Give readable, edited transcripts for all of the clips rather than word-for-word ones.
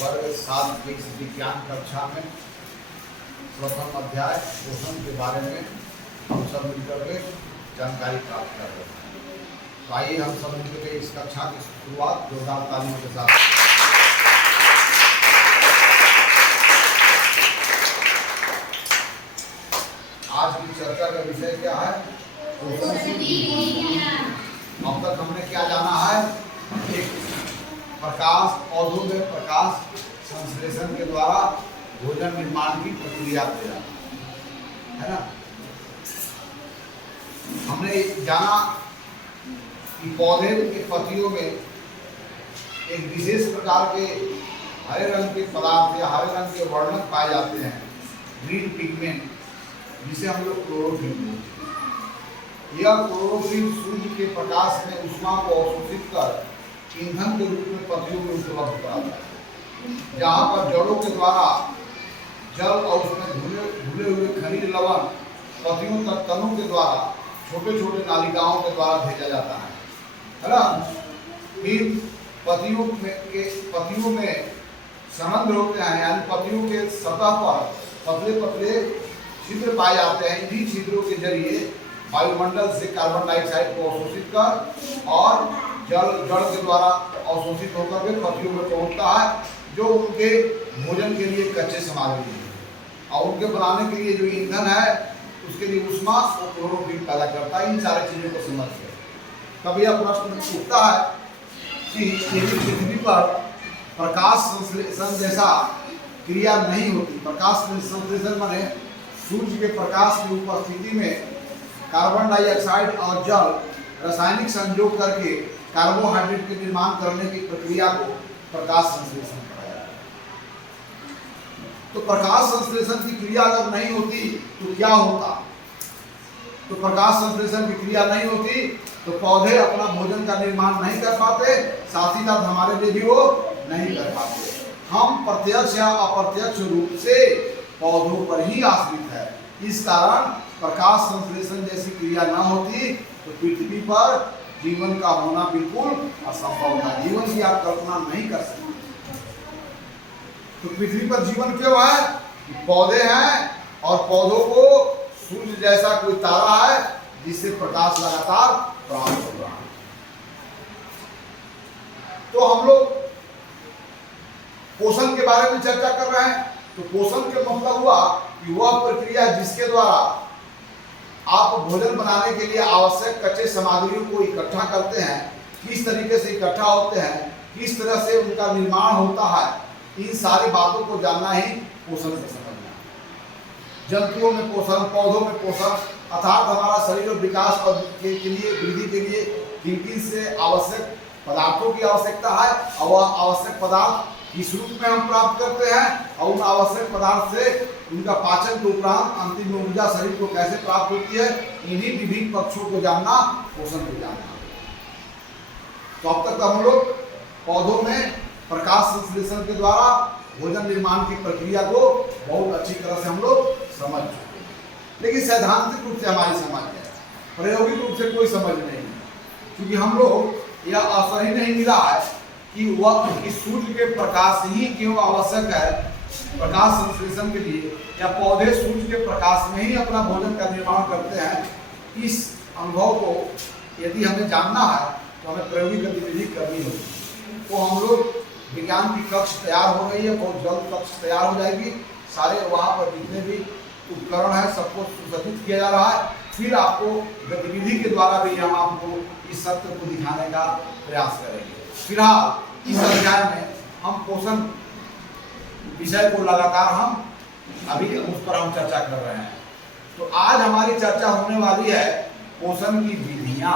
वर्ग 7 की इस विज्ञान कक्षा में प्रथम अध्याय पोषण के बारे में हम सब मिलकर के जानकारी प्राप्त कर रहे हैं। तो आइए हम सब मिलकर के इस कक्षा की शुरुआत जोरदार तालियों के साथ। आज की चर्चा का विषय क्या है? अब तक हमने क्या जाना है? एक प्रकाश पौधों में प्रकाश संश्लेषण के द्वारा भोजन निर्माण की प्रक्रिया है ना। हमने जाना कि पौधे के पत्तियों में एक विशेष प्रकार के हरे रंग के पदार्थ या हरे रंग के वर्णक पाए जाते हैं, ग्रीन पिगमेंट, जिसे हम लोग क्लोरोफिल बोलते हैं। यह क्लोरोफिल सूर्य के प्रकाश में ऊष्मा को अवशोषित कर ईंधन के रूप में पत्तियों में उपलब्ध कराता है, जहाँ पर जड़ों के द्वारा जल और उसमें घुले हुए खनिज लवण पत्तियों तक तनों के द्वारा छोटे छोटे नालिकाओं के द्वारा भेजा जाता है ना। फिर पत्तियों में संरंध्र होते हैं, यानी पत्तियों के सतह पर पतले पतले छिद्र पाए जाते हैं। इन्हीं छिद्रों के जरिए वायुमंडल से कार्बन डाइऑक्साइड को अवशोषित कर और जड़ के द्वारा अवशोषित होकर के पत्तियों में पहुंचता है, जो उनके भोजन के लिए कच्चे सामग्री है और उनके बनाने के लिए जो ईंधन है उसके लिए ऊष्मा और क्लोरोफिल पैदा करता है। इन सारी चीजों को समझ के तब यह प्रश्न उठता है कि यदि पृथ्वी पर प्रकाश संश्लेषण जैसा क्रिया नहीं होती, प्रकाश संश्लेषण माने सूर्य के प्रकाश की उपस्थिति में कार्बन डाइऑक्साइड और जल रासायनिक संयोग करके कार्बोहाइड्रेट के निर्माण करने की प्रक्रिया को प्रकाश संश्लेषण कहा जाता है। तो प्रकाश संश्लेषण की क्रिया अगर नहीं होती तो क्या होता? तो प्रकाश संश्लेषण की क्रिया नहीं होती तो पौधे अपना भोजन का निर्माण नहीं कर पाते, साथ ही साथ हमारे लिए भी वो नहीं कर पाते। हम प्रत्यक्ष या अप्रत्यक्ष रूप से पौधों पर ही आश्रित है। इस कारण प्रकाश संश्लेषण जैसी क्रिया न होती तो पृथ्वी पर जीवन का होना बिल्कुल असंभव है। जीवन की आप कल्पना नहीं कर सकते। तो पृथ्वी पर जीवन क्यों है? पौधे हैं और पौधों को सूर्य जैसा कोई तारा है जिससे प्रकाश लगातार प्राप्त हो रहा है। तो हम लोग पोषण के बारे में चर्चा कर रहे हैं। तो पोषण के मतलब हुआ कि वह प्रक्रिया जिसके द्वारा आप भोजन बनाने के लिए आवश्यक कच्चे सामग्रियों को इकट्ठा करते हैं, किस तरीके से इकट्ठा होते हैं, किस तरह से उनका निर्माण होता है, इन सारी बातों को जानना ही पोषण से समझना। जंतुओं में पोषण, पौधों में पोषण, अर्थात हमारा शरीर विकास के लिए, वृद्धि के लिए किन किन से आवश्यक पदार्थों की आवश्यकता है और वह आवश्यक पदार्थ किस रूप में हम प्राप्त करते हैं और उन आवश्यक पदार्थ से उनका पाचन के उपरांत अंतिम ऊर्जा शरीर को कैसे प्राप्त होती है, इन्हीं विभिन्न पक्षों को जानना पोषण को जानना। तो अब तक हम लोग पौधों में प्रकाश संश्लेषण के द्वारा भोजन निर्माण की प्रक्रिया को बहुत अच्छी तरह से हम लोग समझ चुके हैं, लेकिन सैद्धांतिक रूप से हमारी समझ है, प्रायोगिक रूप से कोई समझ नहीं, क्योंकि हम लोग यह आशा ही नहीं मिला है कि वह इस सूर्य के प्रकाश ही क्यों आवश्यक है प्रकाश संश्लेषण के लिए, या पौधे सूर्य के प्रकाश में ही अपना भोजन का निर्माण करते हैं। इस अनुभव को यदि हमें जानना है तो हमें प्रायोगिक गतिविधि करनी होगी। तो हम लोग विज्ञान की कक्ष तैयार हो रही है, बहुत जल्द कक्ष तैयार हो जाएगी। सारे वहाँ पर जितने भी उपकरण है सबको सुसज्जित किया जा रहा है। फिर आपको गतिविधि के द्वारा भी हम आपको इस सत्य को दिखाने का प्रयास करेंगे। फिलहाल इस अध्याय में हम पोषण विषय को लगातार हम अभी उस पर हम चर्चा कर रहे हैं। तो आज हमारी चर्चा होने वाली है पोषण की विधियां,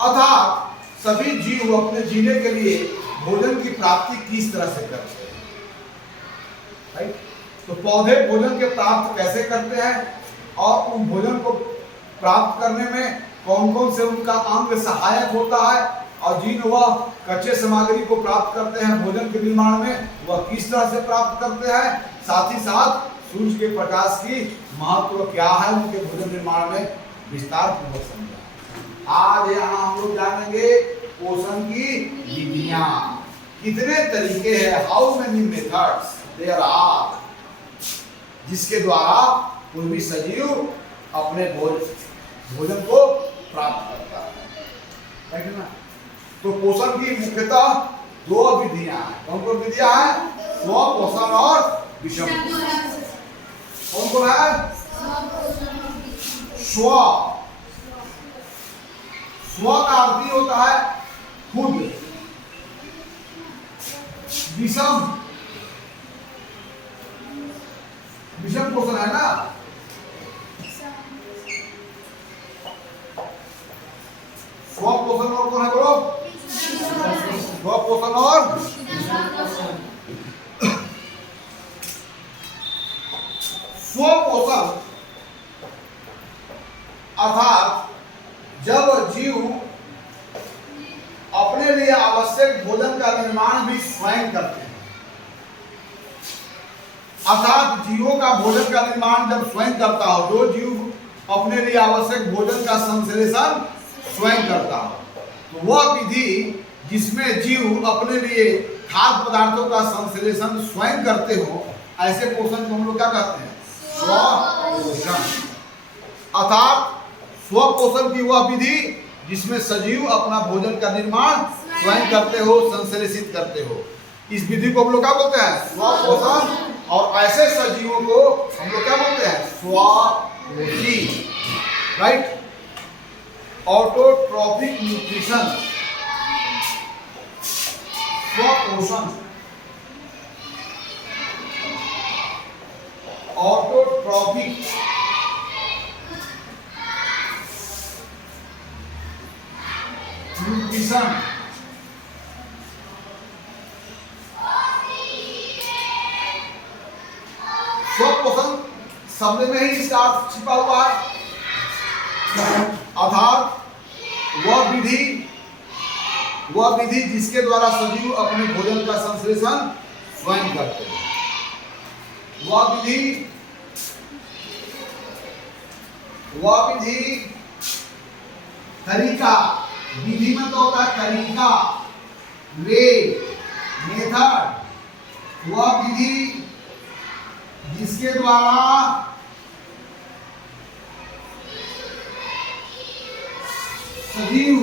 अर्थात सभी जीव अपने जीने के लिए भोजन की प्राप्ति किस तरह से करते हैं। राइट? तो पौधे भोजन के प्राप्त कैसे करते हैं और उन भोजन को प्राप्त करने में कौन कौन से उनका अंग सहायक होता है, और जिन वह कच्चे सामग्री को प्राप्त करते हैं भोजन के निर्माण में वह किस तरह से प्राप्त करते हैं, साथ ही साथ सूर्य के प्रकाश की महत्व क्या है उनके भोजन निर्माण में विस्तार पूर्वक समझा। आज यहाँ हम लोग जानेंगे पोषण की विधियां। कितने तरीके हैं, how many methods there are, जिसके द्वारा कोई भी सजीव अपने भोजन को प्राप्त करता है ना। तो पोषण की मुख्यतः दो विधियां हैं। कौन कौन विधियां हैं? स्व पोषण और विषम पोषण। कौन कौन है? स्व, स्व का अर्थ होता है खुद, विषम, विषम पोषण है ना। स्व पोषण और कौन है बोलो? स्व पोषण और स्व पोषण अर्थात जब जीव अपने लिए आवश्यक भोजन का निर्माण भी स्वयं करते हैं, अर्थात जीवों का भोजन का निर्माण जब स्वयं करता हो, जो जीव अपने लिए आवश्यक भोजन का संश्लेषण स्वयं करता हो, तो वह विधि जिसमें जीव अपने लिए खाद्य पदार्थों का संश्लेषण स्वयं करते हो, ऐसे पोषण को हम लोग क्या कहते हैं? स्व पोषण। अर्थात स्व पोषण की वह विधि जिसमें सजीव अपना भोजन का निर्माण स्वयं करते हो, संश्लेषित करते हो, इस विधि को हम लोग क्या बोलते हैं? स्व पोषण। और ऐसे सजीवों को हम लोग क्या बोलते हैं? स्वपोषी, राइट। ऑटोट्रॉफिक न्यूट्रिशन, स्वपोषण, ऑटोट्रॉफिक न्यूट्रिशन। स्वपोषण शब्द में ही इसका अर्थ छिपा हुआ है, अर्थात वह विधि जिसके द्वारा सजीव अपने भोजन का संश्लेषण स्वयं करते हैं। वह विधि तरीका, विधि में तो होता है तरीका, वे, मेथड। वह विधि जिसके द्वारा सजीव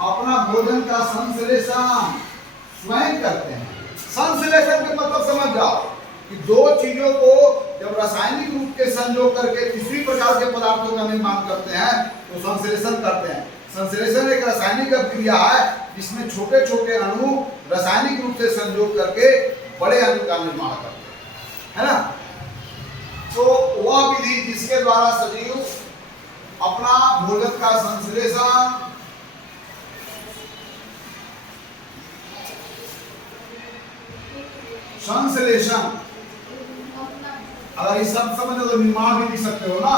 अपना भोजन का संश्लेषण स्वयं करते हैं। संश्लेषण के मतलब समझ जाओ कि दो चीजों को जब रासायनिक रूप के संयोग करके किसी प्रकार के पदार्थों का निर्माण करते हैं तो संश्लेषण करते हैं। संश्लेषण एक रासायनिक क्रिया है जिसमें छोटे छोटे अणु रासायनिक रूप से संयोग करके बड़े अणु का निर्माण करते हैं, है ना। तो वह विधि जिसके द्वारा सजीव अपना भोजन का संश्लेषण अगर इस सब समझो तो निर्माण भी लिख सकते हो ना।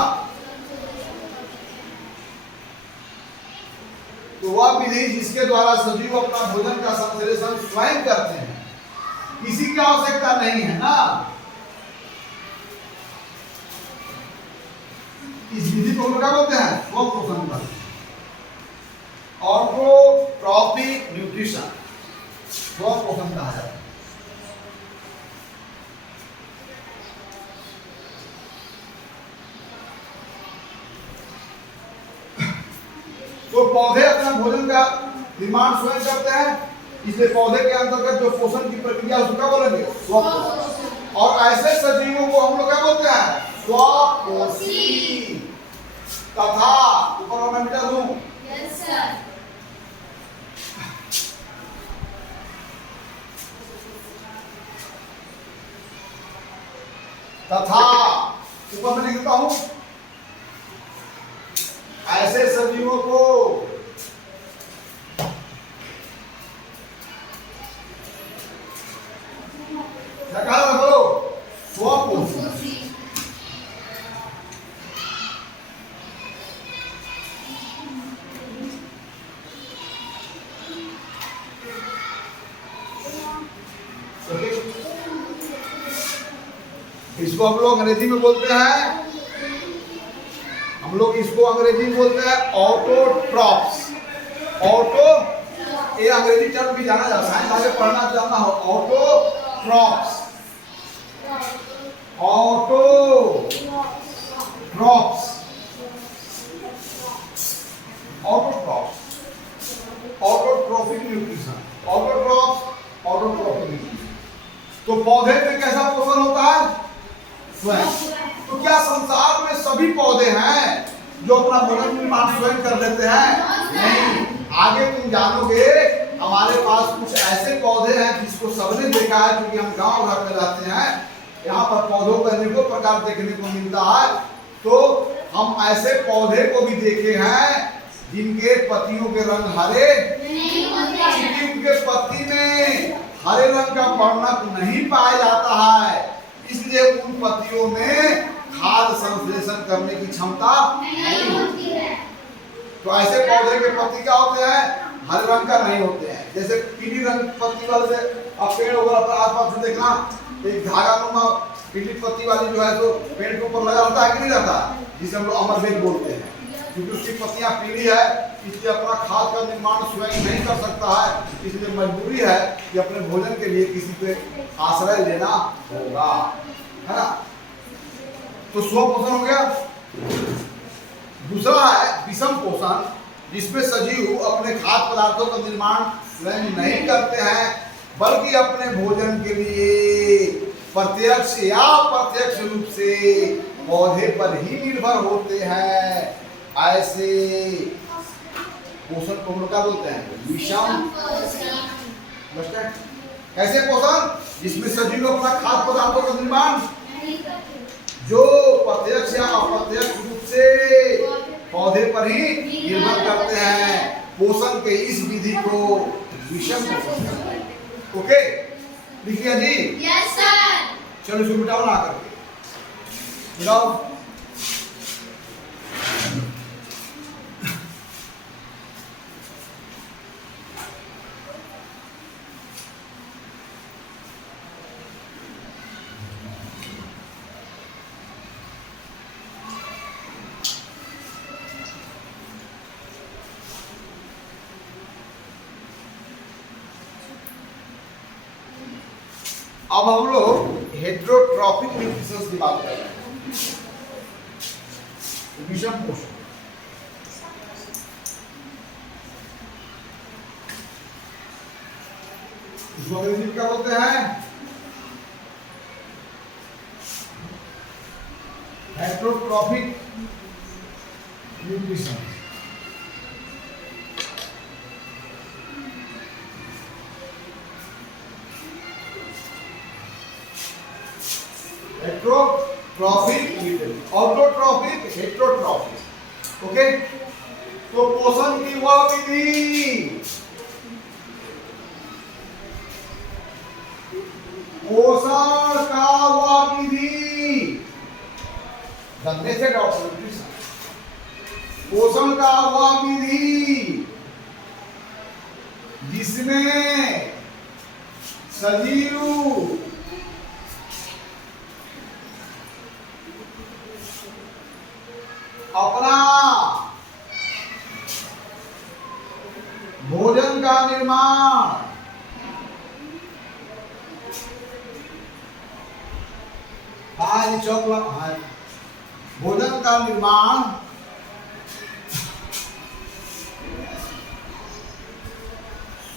तो वह विधि जिसके द्वारा सजीव अपना भोजन का संश्लेषण स्वयं करते हैं, किसी की आवश्यकता नहीं है ना। इस विधि को क्या बोलते हैं? स्वपोषण का, ऑटोट्रॉफिक न्यूट्रिशन, स्वपोषण कहा जाता है। तो पौधे अपना भोजन का निर्माण स्वयं करते हैं, इसलिए पौधे के अंतर्गत जो पोषण की प्रक्रिया उसको क्या बोलेंगे? स्वपोषण। और ऐसे सजीवों को हम लोग क्या बोलते हैं? स्वपोषी। तथा ऊपर मैं मिटा दूं, यस सर, तथा ऊपर मैं लिखता हूं ऐसे सजीवों को लगा रखो स्वपोषी। इसको हम लोग अंग्रेजी में बोलते हैं, हम लोग इसको अंग्रेजी में बोलते हैं ऑटोट्रॉफ्स। ऑटोट्रॉफ्स ये अंग्रेजी टर्म भी जाना जाता है, आगे पढ़ना जानना हो। Autotrophs, autotrophs, autotrophs, autotrophic nutrition, autotrophs, autotrophic nutrition. तो पौधे में कैसा पोषण होता है? स्वयं। तो क्या संसार में सभी पौधे हैं जो अपना भोजन निर्माण स्वयं कर लेते हैं? नहीं। आगे तुम जानोगे, हमारे पास कुछ ऐसे पौधे हैं जिसको सबने देखा है, क्योंकि हम गांव घर में रहते हैं, यहाँ पर पौधों का अनेकों प्रकार देखने को मिलता है। तो हम ऐसे पौधे को भी देखे हैं जिनके पत्तियों के रंग हरे नहीं होते, क्योंकि उनके पत्ती में हरे रंग का वर्णक नहीं पाया जाता है, इसलिए उन पत्तियों में खाद्य संश्लेषण करने की क्षमता नहीं होती है। तो ऐसे पौधे के पत्ती क्या होते हैं? हरे रंग का नहीं होते हैं। जैसे पीली रंग पत्ती वाले से आप पेड़ वगैरह पर आसपास से देखना, एक धागा नुमा पीली पत्ती वाली जो है तो पेड़ के ऊपर लगा रहता है कि नहीं रहता, जिसे हम लोग अमरबेल बोलते हैं, क्योंकि उसकी पत्तियां पीली है, इसलिए अपना खाद्य का निर्माण स्वयं नहीं कर सकता है, इसलिए मजबूरी है कि अपने भोजन के लिए किसी पे आश्रय लेना होगा, है ना। तो स्वपोषण हो गया। दूसरा है विषम पोषण, जिसमें सजीव अपने खाद्य पदार्थों का निर्माण स्वयं नहीं करते हैं, बल्कि अपने भोजन के लिए प्रत्यक्ष या अप्रत्यक्ष रूप से पौधे पर ही निर्भर होते हैं। ऐसे पोषण को हम लोग क्या बोलते हैं? विषम पोषण। कैसे पोषण? जिसमें सजीव अपना खाद्य पदार्थों का निर्माण जो प्रत्यक्ष या अप्रत्यक्ष रूप से पौधे पर ही निर्भर करते हैं, पोषण के इस विधि को विषम पोषण कहते हैं। ओके, लिख लिया जी? Yes sir. चलो इसको मिटाओ ना करके, मिटाओ। अब हम लोग हेटेरोट्रॉफिक न्यूट्रिशन की बात कर रहे हैं, विषम पोषण। इसको अंग्रेजी में क्या बोलते हैं? Heterotrophic nutrition. Heterotrophic, autotrophic, heterotrophic. Okay, तो पोषण की वह विधि पोषण का वह विधि पोषण का वह विधि जिसमें सजीव अपना भोजन का निर्माण भोजन का निर्माण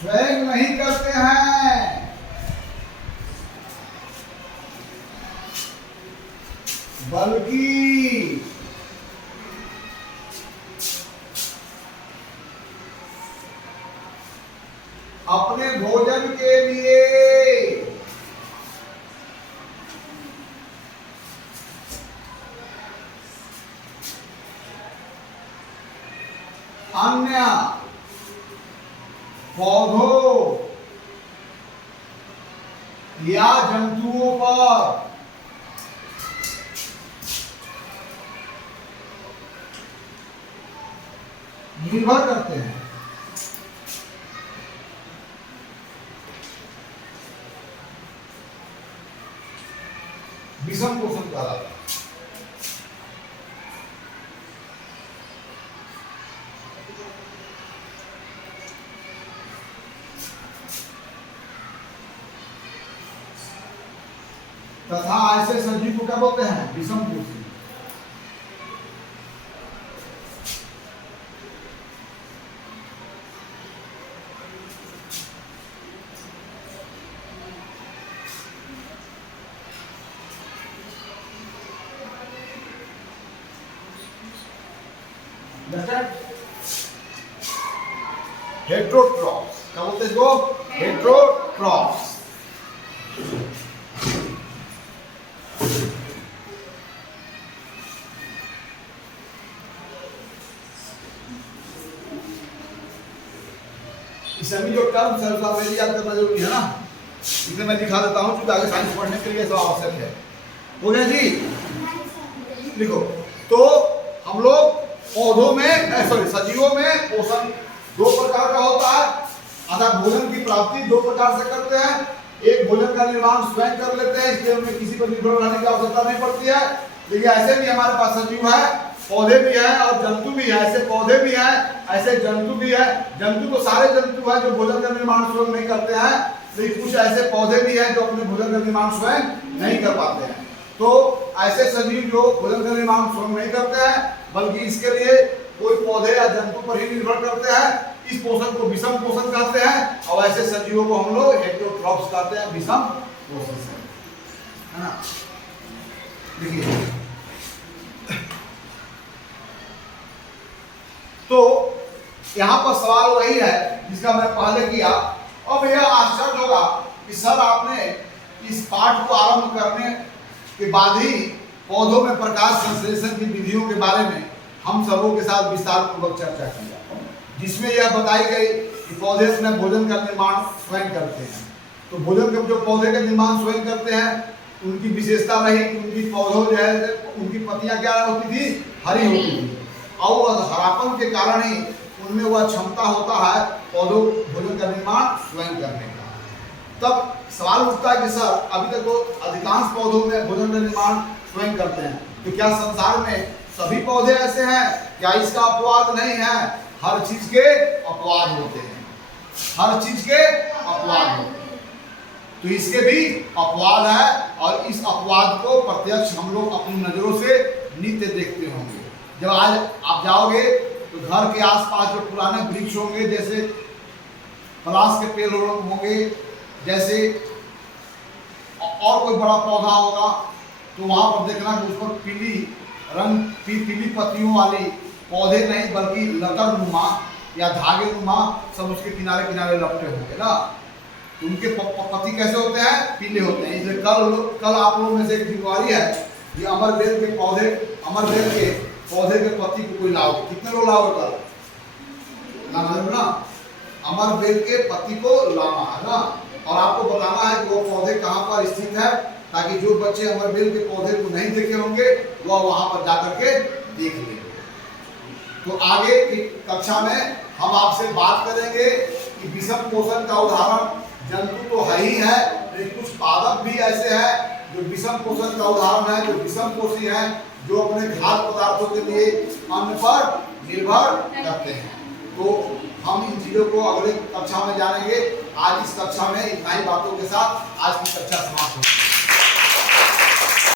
स्वयं नहीं करते हैं, बल्कि अपने भोजन के लिए अन्य पौधों या जंतुओं पर निर्भर करते हैं। विषम पोषण कहलाता है। तथा ऐसे सजीव को क्या बोलते हैं? विषमपोषी। हेट्रोट्रॉप्स, क्या बोलते हैं इसको? हेट्रोट्रॉप्स। सभी जो टर्म्स है उसका मेरी याद करना जरूरी है ना, इसलिए मैं दिखा देता हूँ, क्योंकि आगे साइंस पढ़ने के लिए सब आवश्यक है। हो गया जी? लिखो। तो हम लोग पौधों में सॉरी सजीवों में पोषण दो प्रकार का होता है, अर्थात भोजन की प्राप्ति दो प्रकार से करते हैं। एक भोजन का निर्माण स्वयं कर लेते हैं, इसलिए उन्हें किसी पर निर्भर रहने की आवश्यकता नहीं पड़ती है। लेकिन ऐसे भी हमारे पास सजीव है, पौधे भी हैं और जंतु भी है। ऐसे पौधे भी हैं, ऐसे जंतु भी है। जंतु तो सारे जंतु हैं जो भोजन का निर्माण स्वयं नहीं करते हैं, लेकिन कुछ ऐसे पौधे भी हैं जो अपने भोजन का निर्माण स्वयं नहीं कर पाते हैं। तो ऐसे सजीव जो भोजन का निर्माण स्वयं नहीं करते हैं, बल्कि इसके लिए कोई पौधे या जंतु पर ही निर्भर करते हैं, इस पोषण को विषम पोषण कहते हैं। और ऐसे सजीवों को हम लोग हेट्रोट्रॉप्स कहते हैं, विषम पोषण से, है ना। देखिए, तो यहां पर सवाल वही है जिसका मैं पहले किया। अब यह आश्चर्य होगा कि सर आपने इस पाठ को आरंभ करने के बाद ही पौधों में प्रकाश संश्लेषण की विधियों के बारे में हम सबों के साथ विस्तार पूर्वक चर्चा की, जिसमें यह बताई गई कि पौधे अपने भोजन का निर्माण स्वयं करते हैं। तो भोजन का जो पौधे का निर्माण स्वयं करते हैं, उनकी विशेषता रही कि उनकी पौधों जो है उनकी पत्तियां क्या होती थी? हरी होती थी। और हरापन के कारण ही उनमें वह क्षमता होता है पौधों भोजन का निर्माण स्वयं करने का। तब सवाल उठता है कि सर अभी तक तो अधिकांश पौधों में भोजन का निर्माण स्वयं करते हैं, तो क्या संसार में सभी पौधे ऐसे हैं? क्या इसका अपवाद नहीं है? हर चीज के अपवाद होते हैं, हर चीज के अपवाद होते हैं। तो इसके भी अपवाद है, और इस अपवाद को प्रत्यक्ष हम लोग अपनी नजरों से नित्य देखते होंगे। जब आज आप जाओगे तो घर के आसपास जो पुराने वृक्ष होंगे, जैसे पलाश के पेड़ होंगे, जैसे और कोई बड़ा पौधा होगा, तो वहां पर देखना कि उस पर पीली पत्तियों वाली पौधे नहीं बल्कि लतर नुमा या धागे नुमा सब उसके किनारे किनारे लपटे होंगे ना। तो उनके पत्ती कैसे होते हैं? पीले होते हैं। इसलिए कल आप लोगों में से एक बीमारी है, ये अमरबेल के पौधे के पत्ती को कोई लाओ, कितने लोग लाओगे कल? ना अमरबेल के पत्ती को लाना है ना, और आपको बताना है कि वो पौधे कहाँ पर स्थित है, ताकि जो बच्चे अमरबेल के पौधे को नहीं देखे होंगे वह वहां पर जाकर के देख लेंगे। तो आगे की कक्षा में हम आपसे बात करेंगे कि विषम पोषण का उदाहरण जंतु तो है ही है, लेकिन कुछ पादप भी ऐसे हैं जो विषम पोषण का उदाहरण है, जो विषम पोषी हैं, जो अपने खाद्य पदार्थों के लिए अन्न पर निर्भर करते हैं। तो हम इन चीजों को अगले कक्षा में जानेंगे। आज इस कक्षा में इतना ही बातों के साथ आज की कक्षा समाप्त होगी।